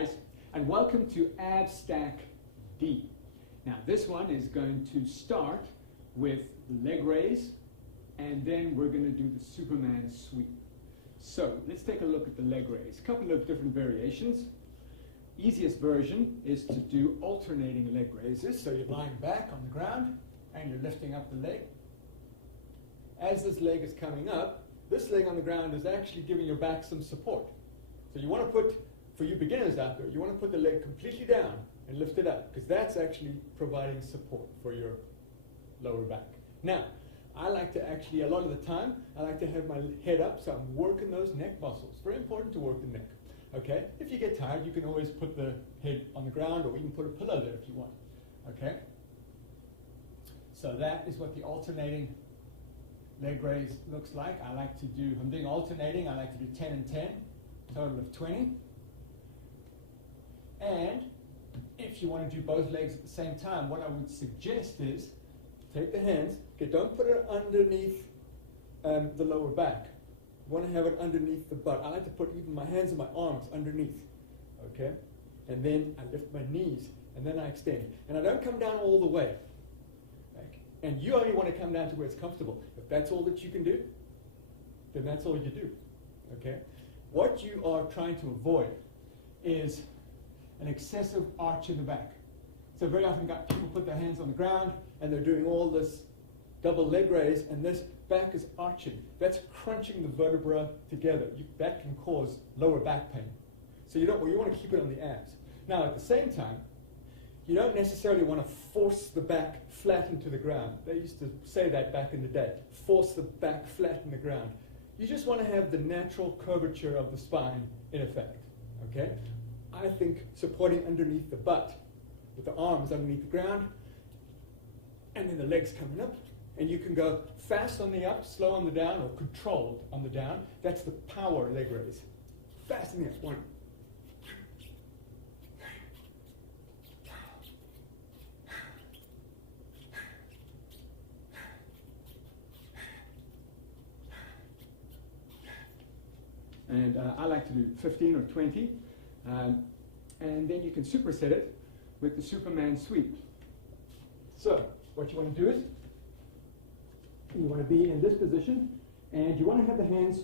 guys, and welcome to Ab Stack D. Now this one is going to start with leg raise, and then we're going to do the Superman sweep. So let's take a look at the leg raise. A couple of different variations. Easiest version is to do alternating leg raises. So you're lying back on the ground and you're lifting up the leg. As this leg is coming up, this leg on the ground is actually giving your back some support. So you want to put, for you beginners out there, you want to put the leg completely down and lift it up, because that's actually providing support for your lower back. Now, I like to actually, a lot of the time, I like to have my head up, so I'm working those neck muscles. Very important to work the neck. Okay? If you get tired, you can always put the head on the ground, or even put a pillow there if you want. Okay? So that is what the alternating leg raise looks like. I like to do, if I'm doing alternating, I like to do 10 and 10, total of 20. And if you want to do both legs at the same time, what I would suggest is take the hands, okay, don't put it underneath the lower back. You want to have it underneath the butt. I like to put even my hands and my arms underneath, okay? And then I lift my knees, and then I extend. And I don't come down all the way. And you only want to come down to where it's comfortable. If that's all that you can do, then that's all you do, okay? What you are trying to avoid is an excessive arch in the back. So very often people put their hands on the ground and they're doing all this double leg raise, and this back is arching. That's crunching the vertebra together. That can cause lower back pain. So you want to keep it on the abs. Now at the same time, you don't necessarily want to force the back flat into the ground. They used to say that back in the day, force the back flat in the ground. You just want to have the natural curvature of the spine in effect, okay? I think supporting underneath the butt, with the arms underneath the ground, and then the legs coming up, and you can go fast on the up, slow on the down, or controlled on the down. That's the power leg raise. Fast on the up, 1. And I like to do 15 or 20. And then you can superset it with the Superman sweep. So what you want to do is you want to be in this position, and you want to have the hands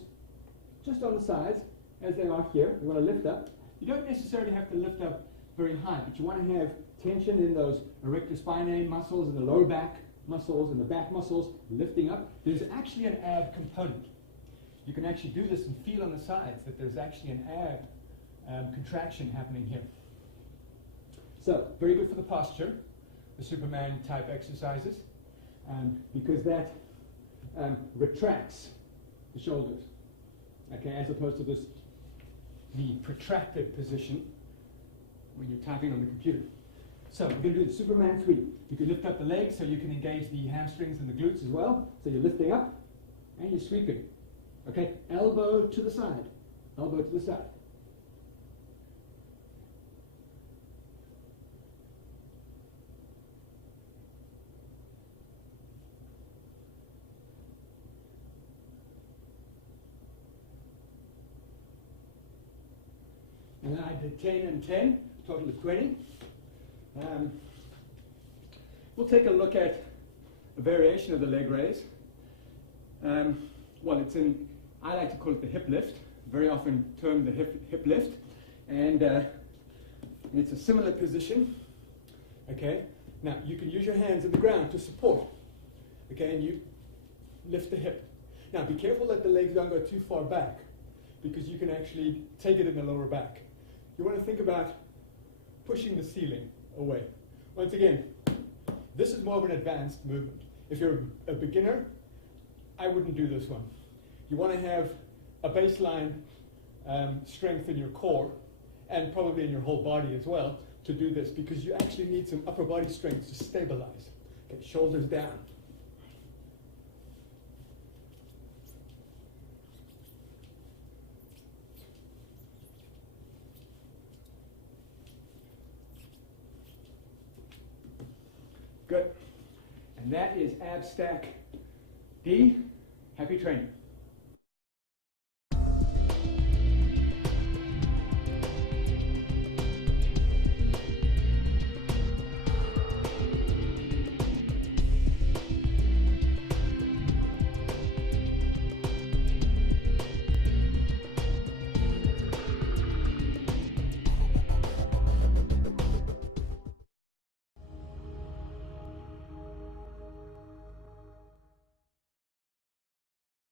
just on the sides as they are here. You want to lift up. You don't necessarily have to lift up very high, but you want to have tension in those erector spinae muscles and the lower back muscles and the back muscles lifting up. There's actually an ab component. You can actually do this and feel on the sides that there's actually an ab contraction happening here. So, very good for the posture, the Superman type exercises, because that retracts the shoulders, okay, as opposed to the protracted position when you're typing on the computer. So, we're going to do the Superman sweep. You can lift up the legs so you can engage the hamstrings and the glutes as well. So you're lifting up and you're sweeping. Okay, elbow to the side, elbow to the side. And then I did 10 and 10, total of 20. We'll take a look at a variation of the leg raise. Well, I like to call it the hip lift, very often termed the hip lift, and it's a similar position, okay? Now, you can use your hands on the ground to support, okay, and you lift the hip. Now, be careful that the legs don't go too far back, because you can actually take it in the lower back. You want to think about pushing the ceiling away. Once again, this is more of an advanced movement. If you're a beginner, I wouldn't do this one. You want to have a baseline strength in your core, and probably in your whole body as well, to do this, because you actually need some upper body strength to stabilize. Okay, shoulders down. Good. And that is Ab Stack D. Happy training.